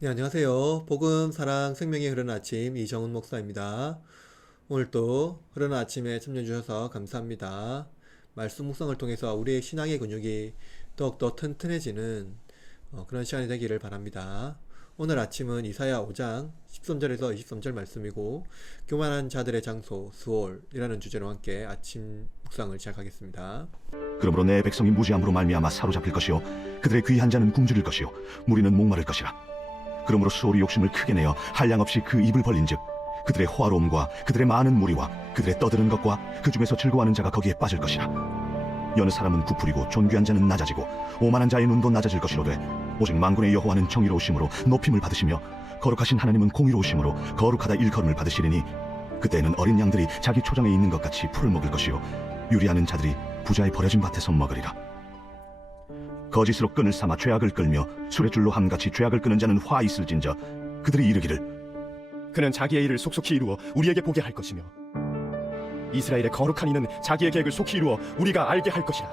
네, 안녕하세요. 복음, 사랑, 생명의 흐르는 아침 이정훈 목사입니다. 오늘도 흐르는 아침에 참여해 주셔서 감사합니다. 말씀 묵상을 통해서 우리의 신앙의 근육이 더욱더 튼튼해지는 어, 그런 시간이 되기를 바랍니다. 오늘 아침은 이사야 5장 13절에서 23절 말씀이고 교만한 자들의 장소 스월이라는 주제로 함께 아침 묵상을 시작하겠습니다. 그러므로 내 백성이 무지함으로 말미암아 사로잡힐 것이요 그들의 귀한 자는 굶주릴 것이요 무리는 목마를 것이라 그러므로 수월이 욕심을 크게 내어 한량없이 그 입을 벌린즉 그들의 호화로움과 그들의 많은 무리와 그들의 떠드는 것과 그 중에서 즐거워하는 자가 거기에 빠질 것이라. 여느 사람은 부풀이고 존귀한 자는 낮아지고 오만한 자의 눈도 낮아질 것이로되 오직 만군의 여호와는 정의로우심으로 높임을 받으시며 거룩하신 하나님은 공의로우심으로 거룩하다 일컬음을 받으시리니 그때는 어린 양들이 자기 초장에 있는 것 같이 풀을 먹을 것이요. 유리하는 자들이 부자의 버려진 밭에서 먹으리라 거짓으로 끈을 삼아 죄악을 끌며 술의 줄로 함같이 죄악을 끄는 자는 화 있을진저 그들이 이르기를. 그는 자기의 일을 속속히 이루어 우리에게 보게 할 것이며 이스라엘의 거룩한 이는 자기의 계획을 속히 이루어 우리가 알게 할 것이라.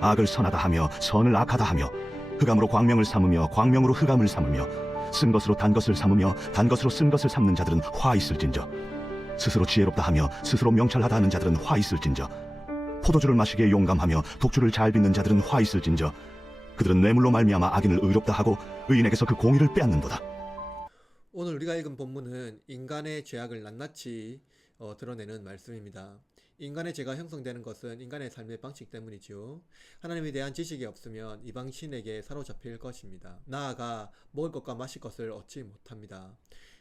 악을 선하다 하며 선을 악하다 하며 흑암으로 광명을 삼으며 광명으로 흑암을 삼으며 쓴 것으로 단 것을 삼으며 단 것으로 쓴 것을 삼는 자들은 화 있을진저 스스로 지혜롭다 하며 스스로 명철하다 하는 자들은 화 있을진저 포도주를 마시기에 용감하며 독주를 잘 빚는 자들은 화 있을진저 그들은 뇌물로 말미암아 악인을 의롭다 하고 의인에게서 그 공의를 빼앗는도다 오늘 우리가 읽은 본문은 인간의 죄악을 낱낱이 어, 드러내는 말씀입니다. 인간의 죄가 형성되는 것은 인간의 삶의 방식 때문이지요. 하나님에 대한 지식이 없으면 이방 신에게 사로잡힐 것입니다. 나아가 먹을 것과 마실 것을 얻지 못합니다.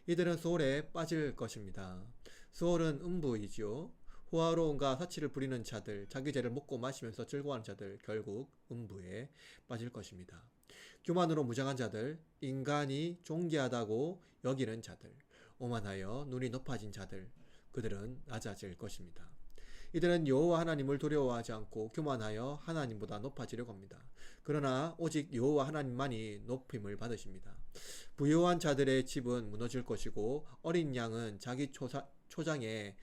이들은 소홀에 빠질 것입니다. 소홀은 음부이지요. 호화로움과 사치를 부리는 자들, 자기 죄를 먹고 마시면서 즐거워하는 자들, 결국 음부에 빠질 것입니다. 교만으로 무장한 자들, 인간이 존귀하다고 여기는 자들, 오만하여 눈이 높아진 자들, 그들은 낮아질 것입니다. 이들은 여호와 하나님을 두려워하지 않고 교만하여 하나님보다 높아지려고 합니다. 그러나 오직 여호와 하나님만이 높임을 받으십니다. 부유한 자들의 집은 무너질 것이고 어린 양은 자기 초사, 초장에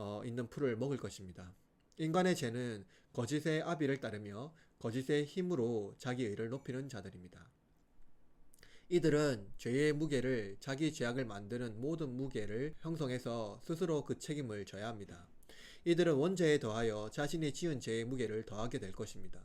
어, 있는 풀을 먹을 것입니다. 인간의 죄는 거짓의 아비를 따르며 거짓의 힘으로 자기 의를 높이는 자들입니다. 이들은 죄의 무게를 자기 죄악을 만드는 모든 무게를 형성해서 스스로 그 책임을 져야 합니다. 이들은 원죄에 더하여 자신이 지은 죄의 무게를 더하게 될 것입니다.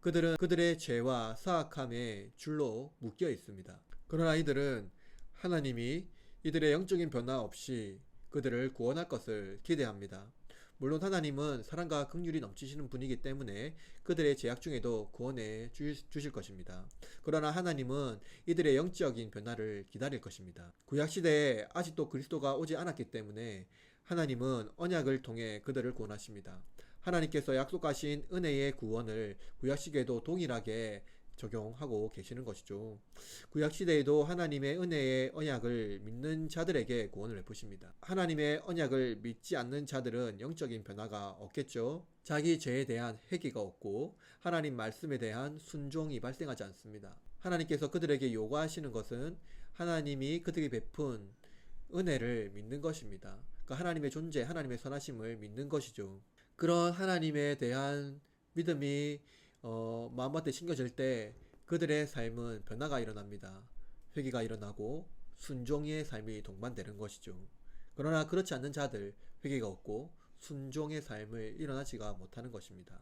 그들은 그들의 죄와 사악함의 줄로 묶여 있습니다. 그러나 이들은 하나님이 이들의 영적인 변화 없이 그들을 구원할 것을 기대합니다. 물론 하나님은 사랑과 긍휼이 넘치시는 분이기 때문에 그들의 제약 중에도 구원해 주실 것입니다. 그러나 하나님은 이들의 영적인 변화를 기다릴 것입니다. 구약 시대에 아직도 그리스도가 오지 않았기 때문에 하나님은 언약을 통해 그들을 구원하십니다. 하나님께서 약속하신 은혜의 구원을 구약 시대에도 동일하게 적용하고 계시는 것이죠. 구약 시대에도 하나님의 은혜의 언약을 믿는 자들에게 구원을 베푸십니다. 하나님의 언약을 믿지 않는 자들은 영적인 변화가 없겠죠. 자기 죄에 대한 회개가 없고 하나님 말씀에 대한 순종이 발생하지 않습니다. 하나님께서 그들에게 요구하시는 것은 하나님이 그들에게 베푼 은혜를 믿는 것입니다. 그러니까 하나님의 존재, 하나님의 선하심을 믿는 것이죠. 그런 하나님에 대한 믿음이 어, 마음밭에 심겨질 때 그들의 삶은 변화가 일어납니다. 회개가 일어나고 순종의 삶이 동반되는 것이죠. 그러나 그렇지 않는 자들 회개가 없고 순종의 삶을 일어나지가 못하는 것입니다.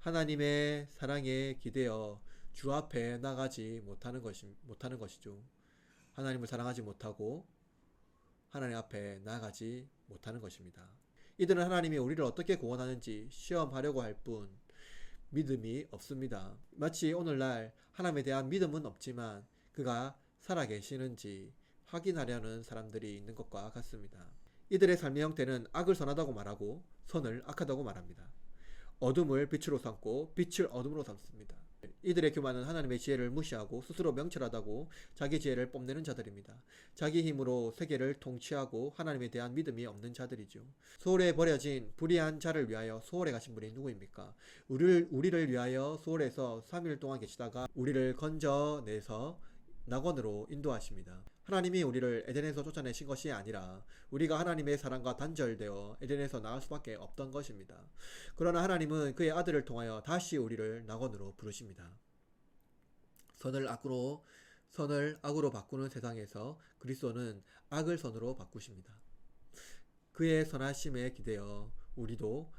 하나님의 사랑에 기대어 주 앞에 나가지 못하는 것이 못하는 것이죠. 하나님을 사랑하지 못하고 하나님 앞에 나가지 못하는 것입니다. 이들은 하나님이 우리를 어떻게 구원하는지 시험하려고 할 뿐 믿음이 없습니다. 마치 오늘날 하나님에 대한 믿음은 없지만 그가 살아계시는지 확인하려는 사람들이 있는 것과 같습니다. 이들의 삶의 형태는 악을 선하다고 말하고 선을 악하다고 말합니다. 어둠을 빛으로 삼고 빛을 어둠으로 삼습니다. 이들의 교만은 하나님의 지혜를 무시하고 스스로 명철하다고 자기 지혜를 뽐내는 자들입니다. 자기 힘으로 세계를 통치하고 하나님에 대한 믿음이 없는 자들이죠. 소홀에 버려진 불의한 자를 위하여 소홀에 가신 분이 누구입니까? 우리를, 우리를 위하여 소홀에서 3일 동안 계시다가 우리를 건져내서 낙원으로 인도하십니다. 하나님이 우리를 에덴에서 쫓아내신 것이 아니라 우리가 하나님의 사랑과 단절되어 에덴에서 나갈 수밖에 없던 것입니다. 그러나 하나님은 그의 아들을 통하여 다시 우리를 낙원으로 부르십니다. 선을 악으로 선을 악으로 바꾸는 세상에서 그리스도는 악을 선으로 바꾸십니다. 그의 선하심에 기대어 우리도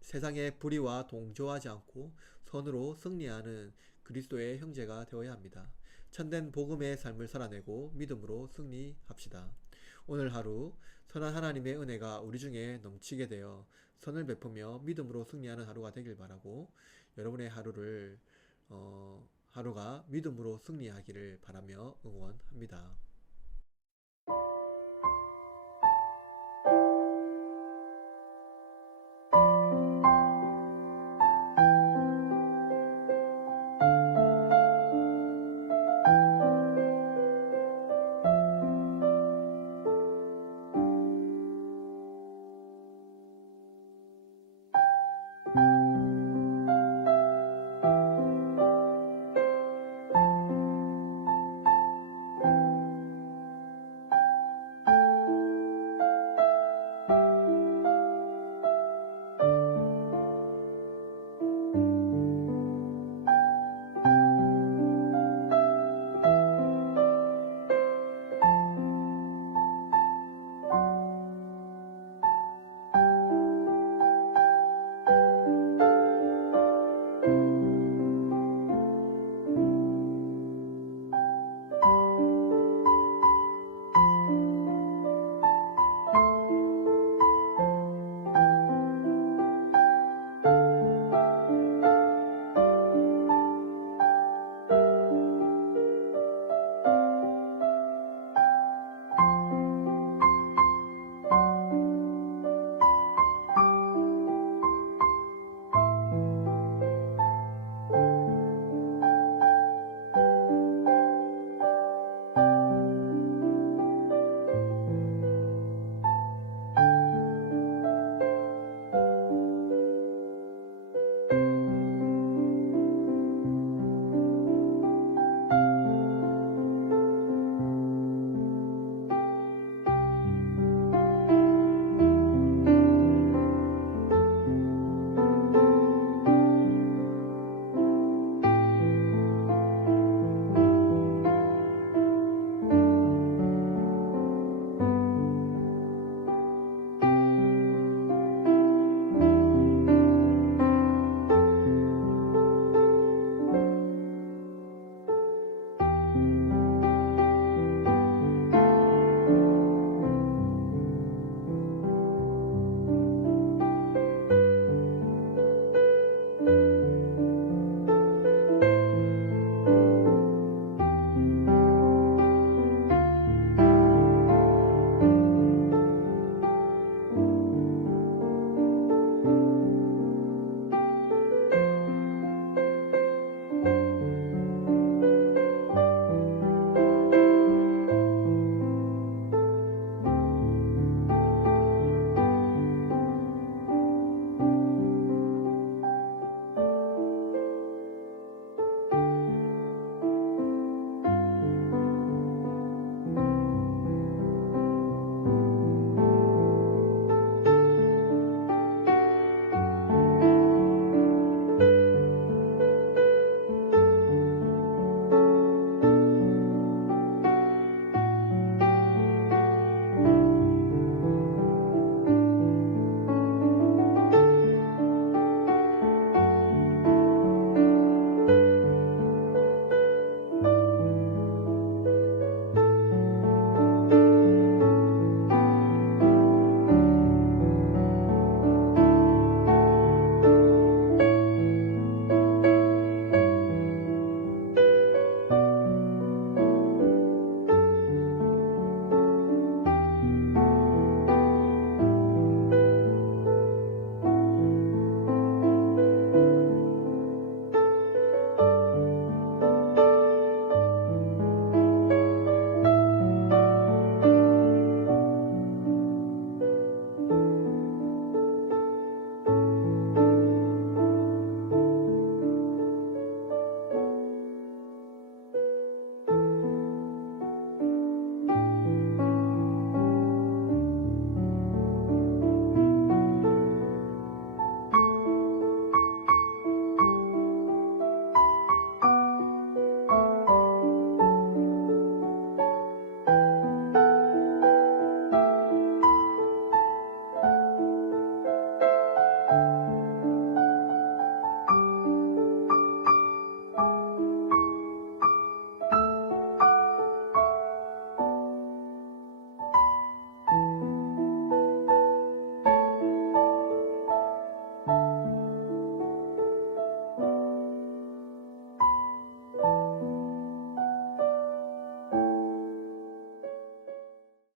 세상의 불의와 동조하지 않고 선으로 승리하는 그리스도의 형제가 되어야 합니다. 참된 복음의 삶을 살아내고 믿음으로 승리합시다. 오늘 하루 선한 하나님의 은혜가 우리 중에 넘치게 되어 선을 베푸며 믿음으로 승리하는 하루가 되길 바라고 여러분의 하루를 어, 하루가 믿음으로 승리하기를 바라며 응원합니다.